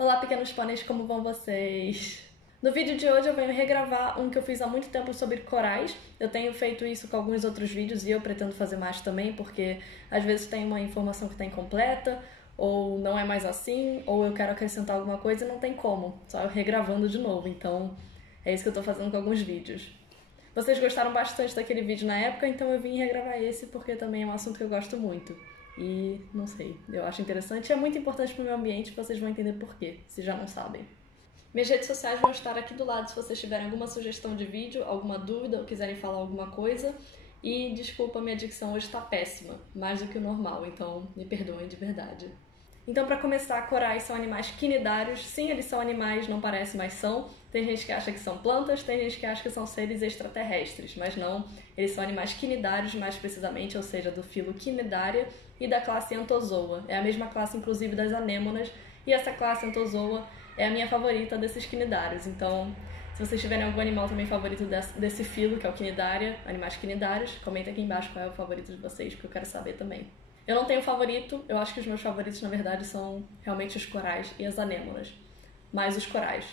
Olá, pequenos pôneis, como vão vocês? No vídeo de hoje eu venho regravar um que eu fiz há muito tempo sobre corais. Eu tenho feito isso com alguns outros vídeos e eu pretendo fazer mais também, porque às vezes tem uma informação que está incompleta, ou não é mais assim, ou eu quero acrescentar alguma coisa e não tem como, só eu regravando de novo. Então é isso que eu tô fazendo com alguns vídeos. Vocês gostaram bastante daquele vídeo na época, então eu vim regravar esse porque também é um assunto que eu gosto muito. E não sei, eu acho interessante e é muito importante pro meu ambiente, vocês vão entender por quê, se já não sabem. Minhas redes sociais vão estar aqui do lado se vocês tiverem alguma sugestão de vídeo, alguma dúvida ou quiserem falar alguma coisa. E desculpa, minha dicção hoje está péssima, mais do que o normal, então me perdoem de verdade. Então, para começar, corais são animais quinidários. Sim, eles são animais, não parece, mas são. Tem gente que acha que são plantas, tem gente que acha que são seres extraterrestres, mas não. Eles são animais quinidários, mais precisamente, ou seja, do filo Quinidaria e da classe Anthozoa. É a mesma classe, inclusive, das anêmonas, e essa classe Anthozoa é a minha favorita desses quinidários. Então, se vocês tiverem algum animal também favorito desse filo, que é o Quinidaria, animais quinidários, comenta aqui embaixo qual é o favorito de vocês, porque eu quero saber também. Eu não tenho favorito, eu acho que os meus favoritos, na verdade, são realmente os corais e as anêmonas, mais os corais.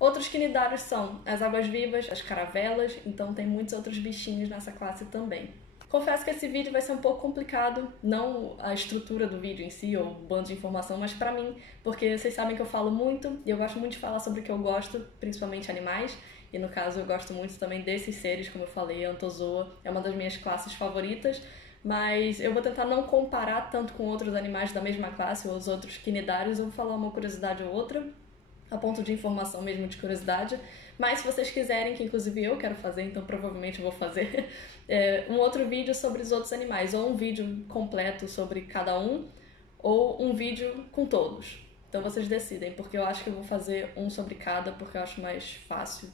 Outros quinidários são as águas-vivas, as caravelas, então tem muitos outros bichinhos nessa classe também. Confesso que esse vídeo vai ser um pouco complicado, não a estrutura do vídeo em si, ou o bando de informação, mas pra mim, porque vocês sabem que eu falo muito, e eu gosto muito de falar sobre o que eu gosto, principalmente animais, e no caso eu gosto muito também desses seres, como eu falei, a Anthozoa é uma das minhas classes favoritas, mas eu vou tentar não comparar tanto com outros animais da mesma classe ou os outros quinidários, eu vou falar uma curiosidade ou outra, a ponto de informação mesmo, de curiosidade. Mas se vocês quiserem, que inclusive eu quero fazer, então provavelmente eu vou fazer um outro vídeo sobre os outros animais, ou um vídeo completo sobre cada um, ou um vídeo com todos. Então vocês decidem, porque eu acho que eu vou fazer um sobre cada, porque eu acho mais fácil.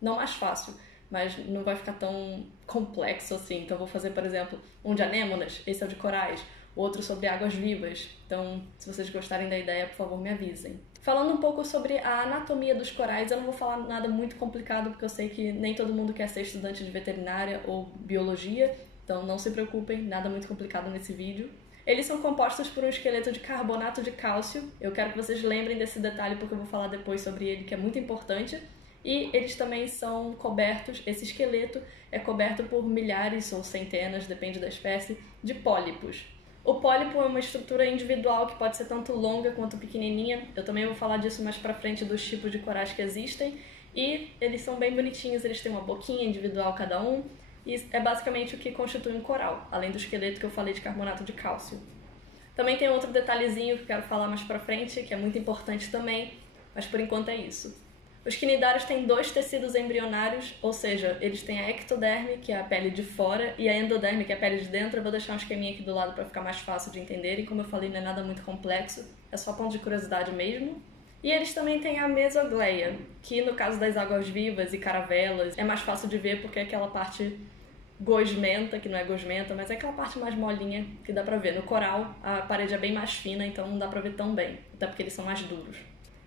Não mais fácil, mas não vai ficar tão complexo assim. Então eu vou fazer, por exemplo, um de anêmonas, esse é o de corais, outro sobre águas vivas. Então, se vocês gostarem da ideia, por favor, me avisem. Falando um pouco sobre a anatomia dos corais, eu não vou falar nada muito complicado, porque eu sei que nem todo mundo quer ser estudante de veterinária ou biologia, então não se preocupem, nada muito complicado nesse vídeo. Eles são compostos por um esqueleto de carbonato de cálcio. Eu quero que vocês lembrem desse detalhe, porque eu vou falar depois sobre ele, que é muito importante. E eles também são cobertos, esse esqueleto é coberto por milhares ou centenas, depende da espécie, de pólipos. O pólipo é uma estrutura individual que pode ser tanto longa quanto pequenininha. Eu também vou falar disso mais pra frente dos tipos de corais que existem. E eles são bem bonitinhos, eles têm uma boquinha individual cada um. E é basicamente o que constitui um coral, além do esqueleto que eu falei de carbonato de cálcio. Também tem outro detalhezinho que eu quero falar mais pra frente, que é muito importante também, mas por enquanto é isso. Os quinidários têm dois tecidos embrionários, ou seja, eles têm a ectoderme, que é a pele de fora, e a endoderme, que é a pele de dentro. Eu vou deixar um esqueminha aqui do lado para ficar mais fácil de entender, e como eu falei, não é nada muito complexo, é só ponto de curiosidade mesmo. E eles também têm a mesogleia, que no caso das águas-vivas e caravelas é mais fácil de ver porque é aquela parte gosmenta, que não é gosmenta, mas é aquela parte mais molinha que dá pra ver. No coral, a parede é bem mais fina, então não dá pra ver tão bem, até porque eles são mais duros.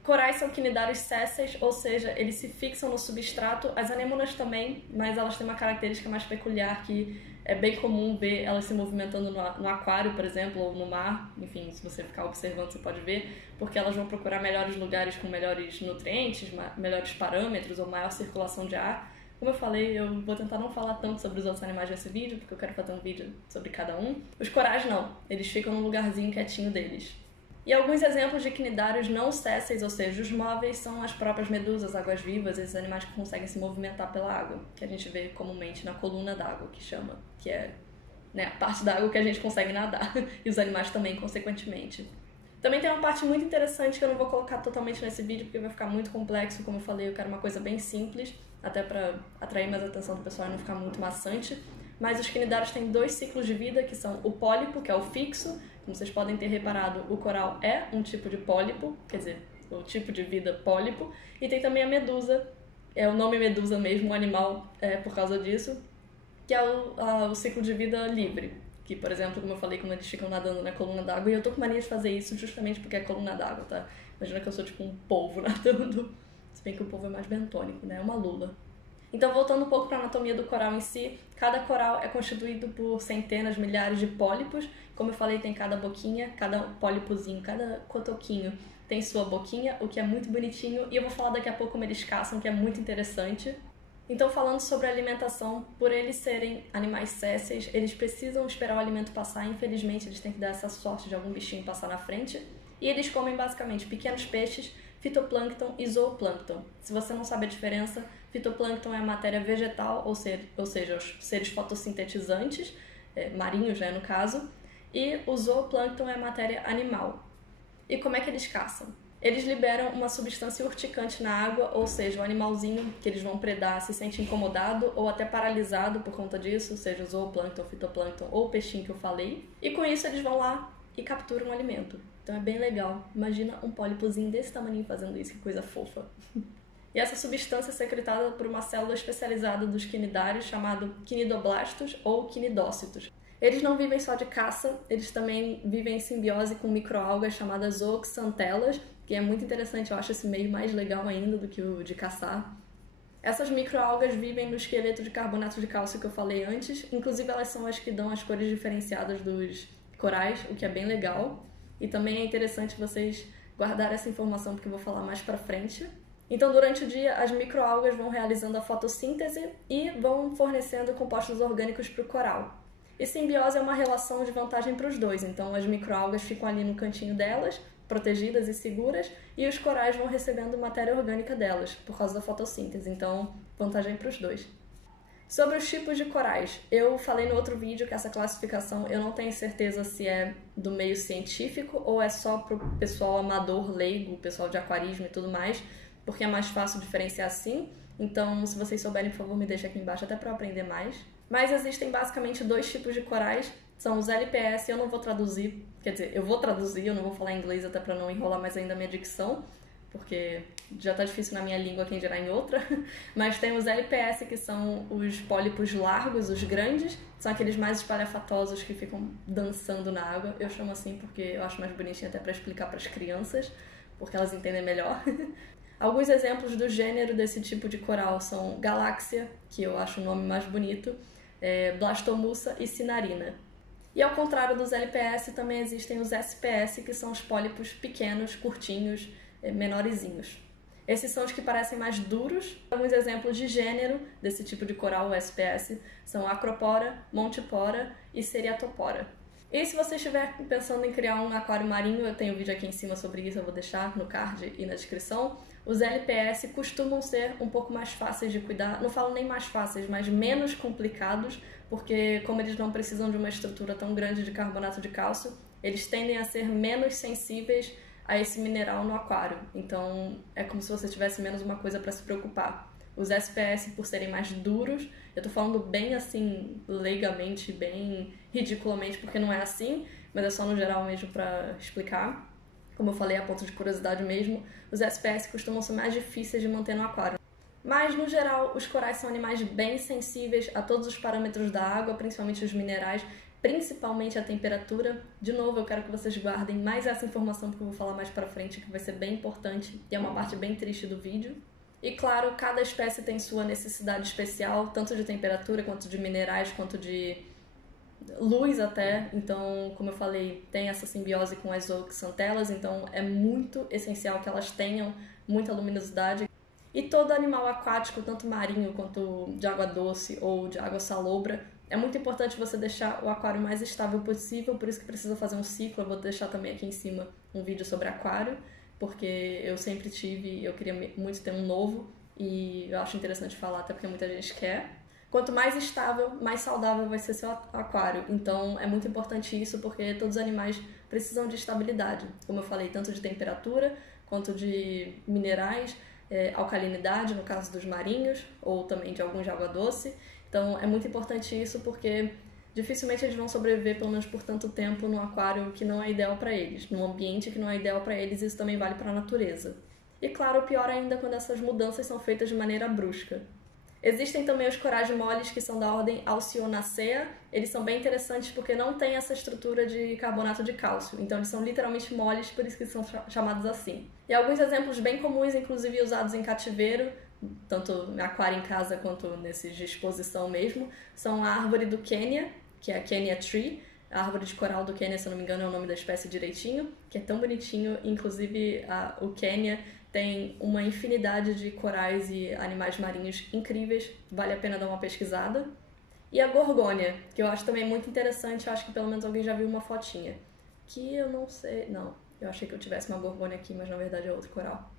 Corais são quinidários sésseis, ou seja, eles se fixam no substrato. As anêmonas também, mas elas têm uma característica mais peculiar que é bem comum ver elas se movimentando no aquário, por exemplo, ou no mar. Enfim, se você ficar observando, você pode ver, porque elas vão procurar melhores lugares com melhores nutrientes, melhores parâmetros ou maior circulação de ar. Como eu falei, eu vou tentar não falar tanto sobre os outros animais nesse vídeo, porque eu quero fazer um vídeo sobre cada um. Os corais não, eles ficam num lugarzinho quietinho deles. E alguns exemplos de quinidários não sésseis, ou seja, os móveis, são as próprias medusas, águas-vivas, esses animais que conseguem se movimentar pela água, que a gente vê comumente na coluna d'água, que chama, que é a parte da água que a gente consegue nadar, e os animais também, consequentemente. Também tem uma parte muito interessante que eu não vou colocar totalmente nesse vídeo, porque vai ficar muito complexo, como eu falei, eu quero uma coisa bem simples, até para atrair mais a atenção do pessoal e não ficar muito maçante. Mas os quinidários têm dois ciclos de vida, que são o pólipo, que é o fixo. Como vocês podem ter reparado, o coral é um tipo de pólipo, quer dizer, o tipo de vida pólipo. E tem também a medusa, é o nome medusa mesmo, o animal é por causa disso, que é o ciclo de vida livre. Que, por exemplo, como eu falei, quando eles ficam nadando na coluna d'água, e eu tô com mania de fazer isso justamente porque é coluna d'água, tá? Imagina que eu sou tipo um polvo nadando. Se bem que o polvo é mais bentônico, né? É uma lula. Então, voltando um pouco para a anatomia do coral em si, cada coral é constituído por centenas, milhares de pólipos. Como eu falei, tem cada boquinha, cada pólipozinho, cada cotoquinho tem sua boquinha, o que é muito bonitinho, e eu vou falar daqui a pouco como eles caçam, que é muito interessante. Então, falando sobre a alimentação, por eles serem animais sésseis, eles precisam esperar o alimento passar, infelizmente eles têm que dar essa sorte de algum bichinho passar na frente, e eles comem basicamente pequenos peixes, fitoplâncton e zooplâncton. Se você não sabe a diferença, fitoplâncton é a matéria vegetal, ou seja, os seres fotossintetizantes, marinhos, né, no caso, e o zooplâncton é a matéria animal. E como é que eles caçam? Eles liberam uma substância urticante na água, ou seja, o animalzinho que eles vão predar se sente incomodado ou até paralisado por conta disso, seja o zooplâncton, fitoplâncton ou o peixinho que eu falei, e com isso eles vão lá e capturam o alimento. Então é bem legal. Imagina um pólipozinho desse tamanho fazendo isso, que coisa fofa. E essa substância é secretada por uma célula especializada dos quinidários chamado quinidoblastos ou quinidócitos. Eles não vivem só de caça, eles também vivem em simbiose com microalgas chamadas zooxantelas, que é muito interessante, eu acho esse meio mais legal ainda do que o de caçar. Essas microalgas vivem no esqueleto de carbonato de cálcio que eu falei antes, inclusive elas são as que dão as cores diferenciadas dos corais, o que é bem legal. E também é interessante vocês guardarem essa informação porque eu vou falar mais pra frente. Então, durante o dia, as microalgas vão realizando a fotossíntese e vão fornecendo compostos orgânicos para o coral. E simbiose é uma relação de vantagem para os dois, então as microalgas ficam ali no cantinho delas, protegidas e seguras, e os corais vão recebendo matéria orgânica delas, por causa da fotossíntese, então vantagem para os dois. Sobre os tipos de corais, eu falei no outro vídeo que essa classificação eu não tenho certeza se é do meio científico ou é só para o pessoal amador, leigo, pessoal de aquarismo e tudo mais, porque é mais fácil diferenciar assim. Então, se vocês souberem, por favor, me deixem aqui embaixo até para eu aprender mais. Mas existem basicamente dois tipos de corais, são os LPS, eu não vou traduzir, quer dizer, eu vou traduzir, eu não vou falar inglês até para não enrolar mais ainda a minha dicção, porque já tá difícil na minha língua, quem dirá em outra. Mas tem os LPS, que são os pólipos largos, os grandes, são aqueles mais espalhafatosos que ficam dançando na água. Eu chamo assim porque eu acho mais bonitinho até para explicar para as crianças, porque elas entendem melhor. Alguns exemplos do gênero desse tipo de coral são galáxia, que eu acho o nome mais bonito, blastomussa e cinarina. E ao contrário dos LPS, também existem os SPS, que são os pólipos pequenos, curtinhos, menorzinhos. Esses são os que parecem mais duros. Alguns exemplos de gênero desse tipo de coral, SPS, são Acropora, Montipora e Seriatopora. E se você estiver pensando em criar um aquário marinho, eu tenho um vídeo aqui em cima sobre isso, eu vou deixar no card e na descrição. Os LPS costumam ser um pouco mais fáceis de cuidar, não falo nem mais fáceis, mas menos complicados, porque como eles não precisam de uma estrutura tão grande de carbonato de cálcio, eles tendem a ser menos sensíveis a esse mineral no aquário. Então é como se você tivesse menos uma coisa para se preocupar. Os SPS, por serem mais duros, eu tô falando bem assim, leigamente, bem ridiculamente, porque não é assim, mas é só no geral mesmo para explicar. Como eu falei, a ponto de curiosidade mesmo, os SPS costumam ser mais difíceis de manter no aquário. Mas, no geral, os corais são animais bem sensíveis a todos os parâmetros da água, principalmente os minerais, principalmente a temperatura. De novo, eu quero que vocês guardem mais essa informação, porque eu vou falar mais pra frente, que vai ser bem importante e é uma parte bem triste do vídeo. E, claro, cada espécie tem sua necessidade especial, tanto de temperatura, quanto de minerais, quanto de luz até. Então, como eu falei, tem essa simbiose com as zooxantelas, então é muito essencial que elas tenham muita luminosidade. E todo animal aquático, tanto marinho quanto de água doce ou de água salobra, é muito importante você deixar o aquário mais estável possível, por isso que precisa fazer um ciclo. Eu vou deixar também aqui em cima um vídeo sobre aquário, porque eu sempre tive, eu queria muito ter um novo, e eu acho interessante falar, até porque muita gente quer. Quanto mais estável, mais saudável vai ser seu aquário. Então é muito importante isso, porque todos os animais precisam de estabilidade. Como eu falei, tanto de temperatura, quanto de minerais, alcalinidade, no caso dos marinhos, ou também de alguns de água doce. Então é muito importante isso, porque dificilmente eles vão sobreviver, pelo menos por tanto tempo, num aquário que não é ideal para eles, num ambiente que não é ideal para eles. Isso também vale para a natureza. E claro, pior ainda quando essas mudanças são feitas de maneira brusca. Existem também os corais moles, que são da ordem Alcyonaceae. Eles são bem interessantes porque não tem essa estrutura de carbonato de cálcio. Então eles são literalmente moles, por isso que são chamados assim. E alguns exemplos bem comuns, inclusive usados em cativeiro, tanto em aquário em casa quanto nesses de exposição mesmo, são a árvore do Quênia, que é a Kenya Tree, A árvore de coral do Quênia, se eu não me engano, é o nome da espécie direitinho, que é tão bonitinho. Inclusive, o Quênia tem uma infinidade de corais e animais marinhos incríveis, vale a pena dar uma pesquisada. E a gorgônia, que eu acho também muito interessante, eu acho que pelo menos alguém já viu uma fotinha. Que eu não sei... Não, eu achei que eu tivesse uma gorgônia aqui, mas na verdade é outro coral.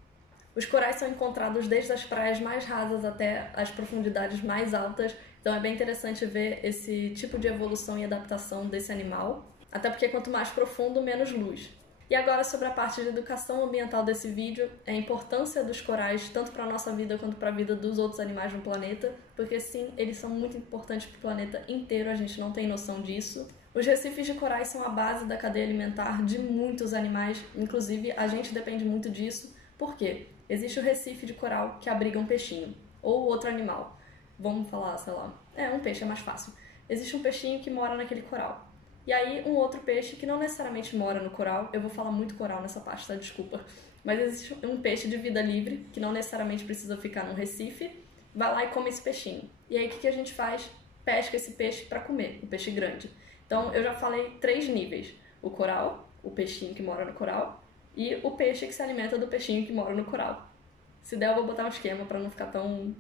Os corais são encontrados desde as praias mais rasas até as profundidades mais altas, então é bem interessante ver esse tipo de evolução e adaptação desse animal, até porque quanto mais profundo, menos luz. E agora sobre a parte de educação ambiental desse vídeo, a importância dos corais tanto para a nossa vida quanto para a vida dos outros animais no planeta, porque sim, eles são muito importantes para o planeta inteiro, a gente não tem noção disso. Os recifes de corais são a base da cadeia alimentar de muitos animais, inclusive a gente depende muito disso. Por quê? Existe o recife de coral que abriga um peixinho, ou outro animal. Vamos falar, sei lá, um peixe é mais fácil. Existe um peixinho que mora naquele coral. E aí um outro peixe que não necessariamente mora no coral, eu vou falar muito coral nessa parte, tá? Desculpa. Mas existe um peixe de vida livre, que não necessariamente precisa ficar num recife, vai lá e come esse peixinho. E aí o que a gente faz? Pesca esse peixe para comer, o peixe grande. Então eu já falei 3 níveis. O coral, o peixinho que mora no coral, e o peixe que se alimenta do peixinho que mora no coral. Se der, eu vou botar um esquema para não ficar tão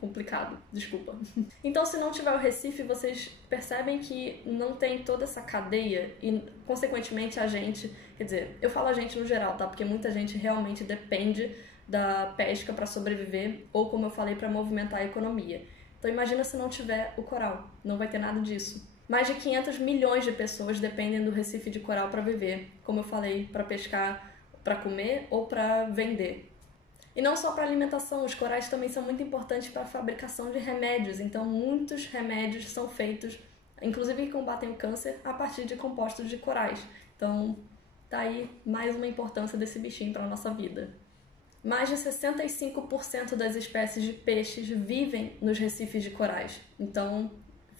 complicado. Desculpa. Então, se não tiver o recife, vocês percebem que não tem toda essa cadeia e, consequentemente, a gente... Quer dizer, eu falo a gente no geral, tá? Porque muita gente realmente depende da pesca para sobreviver ou, como eu falei, para movimentar a economia. Então, imagina se não tiver o coral. Não vai ter nada disso. Mais de 500 milhões de pessoas dependem do recife de coral para viver. Como eu falei, para pescar, para comer ou para vender. E não só para alimentação, os corais também são muito importantes para a fabricação de remédios. Então, muitos remédios são feitos, inclusive que combatem o câncer, a partir de compostos de corais. Então, tá aí mais uma importância desse bichinho para a nossa vida. Mais de 65% das espécies de peixes vivem nos recifes de corais. Então,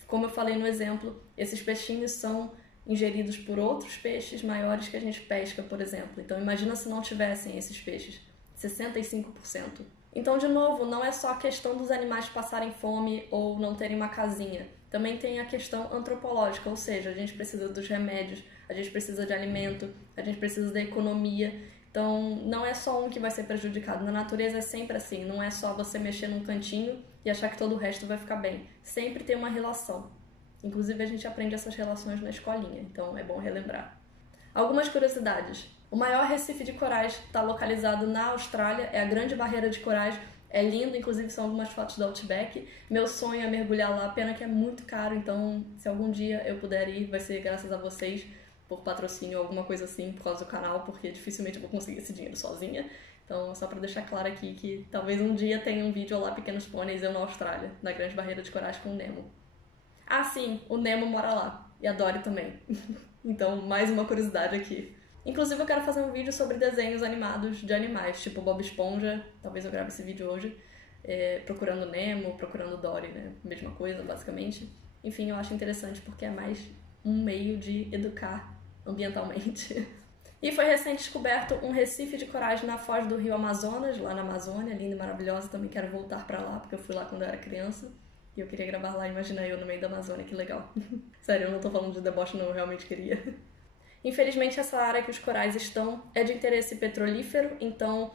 como eu falei no exemplo, esses peixinhos são ingeridos por outros peixes maiores que a gente pesca, por exemplo. Então, imagina se não tivessem esses peixes. 65%. Então, de novo, não é só a questão dos animais passarem fome ou não terem uma casinha. Também tem a questão antropológica, ou seja, a gente precisa dos remédios, a gente precisa de alimento, a gente precisa da economia. Então, não é só um que vai ser prejudicado. Na natureza é sempre assim, não é só você mexer num cantinho e achar que todo o resto vai ficar bem. Sempre tem uma relação. Inclusive, a gente aprende essas relações na escolinha, então é bom relembrar. Algumas curiosidades. O maior recife de corais está localizado na Austrália, é a Grande Barreira de Corais, é lindo, inclusive são algumas fotos do Outback. Meu sonho é mergulhar lá, pena que é muito caro, então se algum dia eu puder ir, vai ser graças a vocês, por patrocínio ou alguma coisa assim, por causa do canal, porque dificilmente eu vou conseguir esse dinheiro sozinha. Então, só para deixar claro aqui que talvez um dia tenha um vídeo lá, Pequenos Pôneis, eu na Austrália, na Grande Barreira de Corais com o Nemo. Ah, sim, o Nemo mora lá, e a Dory também. Então, mais uma curiosidade aqui. Inclusive, eu quero fazer um vídeo sobre desenhos animados de animais, tipo Bob Esponja. Talvez eu grave esse vídeo hoje. Procurando Nemo, procurando Dory, né? Mesma coisa, basicamente. Enfim, eu acho interessante porque é mais um meio de educar ambientalmente. E foi recente descoberto um recife de corais na foz do rio Amazonas, lá na Amazônia, linda e maravilhosa. Também quero voltar pra lá, porque eu fui lá quando eu era criança. E eu queria gravar lá, imagina eu no meio da Amazônia, que legal. Sério, eu não tô falando de deboche, não, eu realmente queria. Infelizmente, essa área que os corais estão é de interesse petrolífero, então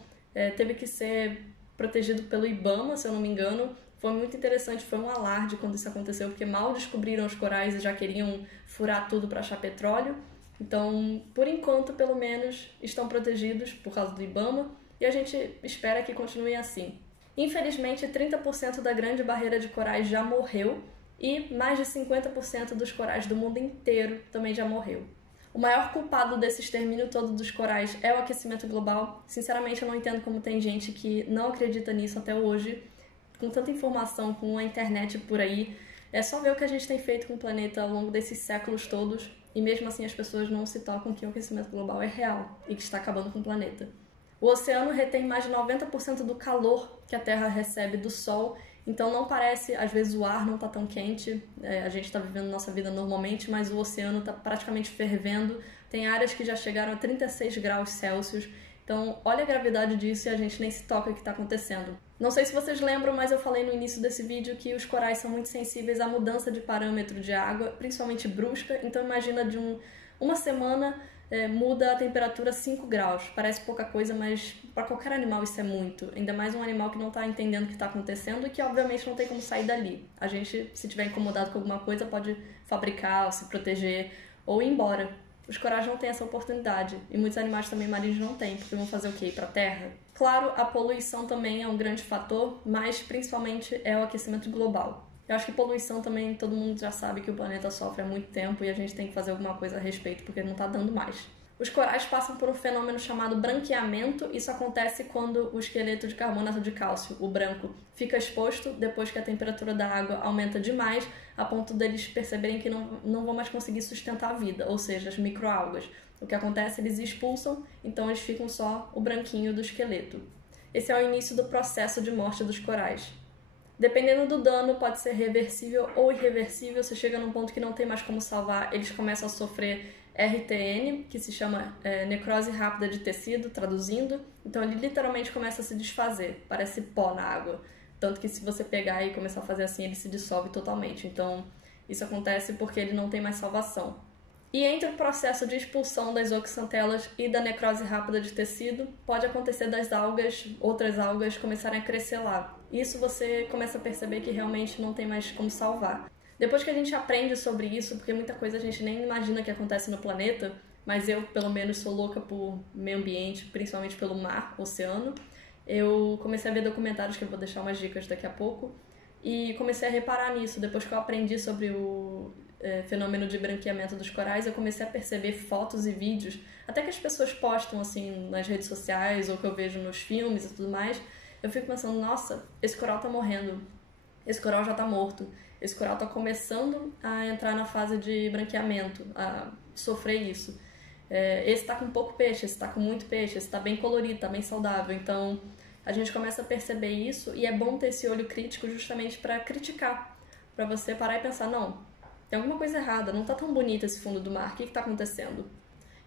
teve que ser protegido pelo IBAMA, se eu não me engano. Foi muito interessante, foi um alarde quando isso aconteceu, porque mal descobriram os corais e já queriam furar tudo para achar petróleo. Então, por enquanto, pelo menos, estão protegidos por causa do IBAMA e a gente espera que continue assim. Infelizmente, 30% da Grande Barreira de Corais já morreu e mais de 50% dos corais do mundo inteiro também já morreu. O maior culpado desse extermínio todo dos corais é o aquecimento global. Sinceramente, eu não entendo como tem gente que não acredita nisso até hoje. Com tanta informação, com a internet por aí, é só ver o que a gente tem feito com o planeta ao longo desses séculos todos e mesmo assim as pessoas não se tocam que o aquecimento global é real e que está acabando com o planeta. O oceano retém mais de 90% do calor que a Terra recebe do Sol, então não parece, às vezes o ar não está tão quente, a gente está vivendo nossa vida normalmente, mas o oceano está praticamente fervendo, tem áreas que já chegaram a 36 graus Celsius, Então, olha a gravidade disso e a gente nem se toca o que está acontecendo. Não sei se vocês lembram, mas eu falei no início desse vídeo que os corais são muito sensíveis à mudança de parâmetro de água, principalmente brusca. Então, imagina de uma semana muda a temperatura 5 graus. Parece pouca coisa, mas para qualquer animal isso é muito. Ainda mais um animal que não está entendendo o que está acontecendo e que, obviamente, não tem como sair dali. A gente, se tiver incomodado com alguma coisa, pode fabricar, ou se proteger ou ir embora. Os corais não têm essa oportunidade e muitos animais também marinhos não têm, porque vão fazer o quê? Ir para a terra? Claro, a poluição também é um grande fator, mas principalmente é o aquecimento global. Eu acho que poluição também todo mundo já sabe que o planeta sofre há muito tempo e a gente tem que fazer alguma coisa a respeito porque não está dando mais. Os corais passam por um fenômeno chamado branqueamento. Isso acontece quando o esqueleto de carbonato de cálcio, o branco, fica exposto depois que a temperatura da água aumenta demais, a ponto deles perceberem que não vão mais conseguir sustentar a vida, ou seja, as microalgas. O que acontece? Eles expulsam, então eles ficam só o branquinho do esqueleto. Esse é o início do processo de morte dos corais. Dependendo do dano, pode ser reversível ou irreversível. Você chega num ponto que não tem mais como salvar, eles começam a sofrer RTN, que se chama necrose rápida de tecido, traduzindo. Então ele literalmente começa a se desfazer, parece pó na água. Tanto que se você pegar e começar a fazer assim, ele se dissolve totalmente. Então isso acontece porque ele não tem mais salvação. E entre o processo de expulsão das zooxantelas e da necrose rápida de tecido, pode acontecer das algas, outras algas começarem a crescer lá. Isso você começa a perceber que realmente não tem mais como salvar. Depois que a gente aprende sobre isso, porque muita coisa a gente nem imagina que acontece no planeta, mas eu, pelo menos, sou louca por meio ambiente, principalmente pelo mar, oceano, eu comecei a ver documentários, que eu vou deixar umas dicas daqui a pouco, e comecei a reparar nisso. Depois que eu aprendi sobre o fenômeno de branqueamento dos corais, eu comecei a perceber fotos e vídeos, até que as pessoas postam assim nas redes sociais, ou que eu vejo nos filmes e tudo mais, eu fico pensando, nossa, esse coral tá morrendo, esse coral já tá morto, esse coral tá começando a entrar na fase de branqueamento, a sofrer isso. Esse tá com pouco peixe, esse tá com muito peixe, esse tá bem colorido, tá bem saudável. Então a gente começa a perceber isso e é bom ter esse olho crítico justamente para criticar, para você parar e pensar, não, tem alguma coisa errada, não tá tão bonito esse fundo do mar, o que tá acontecendo?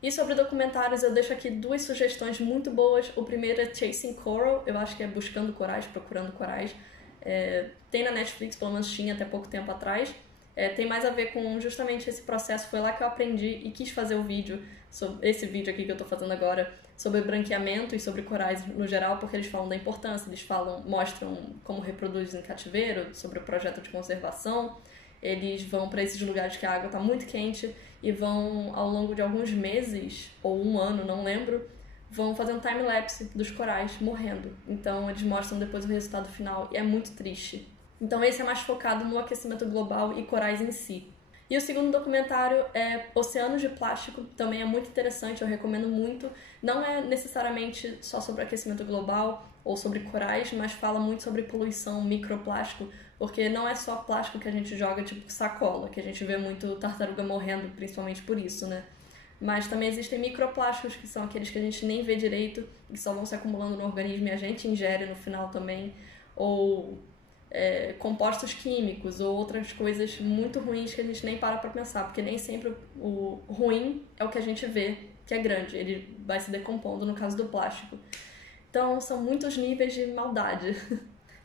E sobre documentários, eu deixo aqui 2 sugestões muito boas. O primeiro é Chasing Coral, eu acho que é Buscando Corais, Procurando Corais. Tem na Netflix, pelo menos tinha até pouco tempo atrás. Tem mais a ver com justamente esse processo, foi lá que eu aprendi e quis fazer o vídeo, esse vídeo aqui que eu tô fazendo agora, sobre branqueamento e sobre corais no geral, porque eles falam da importância, eles mostram como reproduz em cativeiro, sobre o projeto de conservação. Eles vão para esses lugares que a água está muito quente e vão, ao longo de alguns meses, ou um ano, não lembro, vão fazer um time-lapse dos corais morrendo. Então eles mostram depois o resultado final e é muito triste. Então esse é mais focado no aquecimento global e corais em si. E o segundo documentário é Oceanos de Plástico, também é muito interessante, eu recomendo muito. Não é necessariamente só sobre aquecimento global ou sobre corais, mas fala muito sobre poluição, microplástico, porque não é só plástico que a gente joga, tipo sacola, que a gente vê muito tartaruga morrendo, principalmente por isso, né? Mas também existem microplásticos, que são aqueles que a gente nem vê direito, que só vão se acumulando no organismo e a gente ingere no final também, ou compostos químicos, ou outras coisas muito ruins que a gente nem para pensar, porque nem sempre o ruim é o que a gente vê, que é grande, ele vai se decompondo no caso do plástico. Então, são muitos níveis de maldade.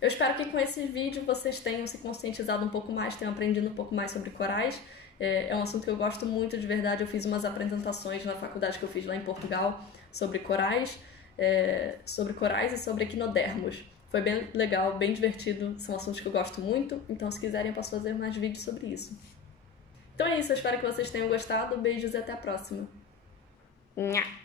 Eu espero que com esse vídeo vocês tenham se conscientizado um pouco mais, tenham aprendido um pouco mais sobre corais. É um assunto que eu gosto muito, de verdade. Eu fiz umas apresentações na faculdade que eu fiz lá em Portugal sobre corais e sobre equinodermos. Foi bem legal, bem divertido, são assuntos que eu gosto muito, então se quiserem eu posso fazer mais vídeos sobre isso. Então é isso, eu espero que vocês tenham gostado, beijos e até a próxima. Nha!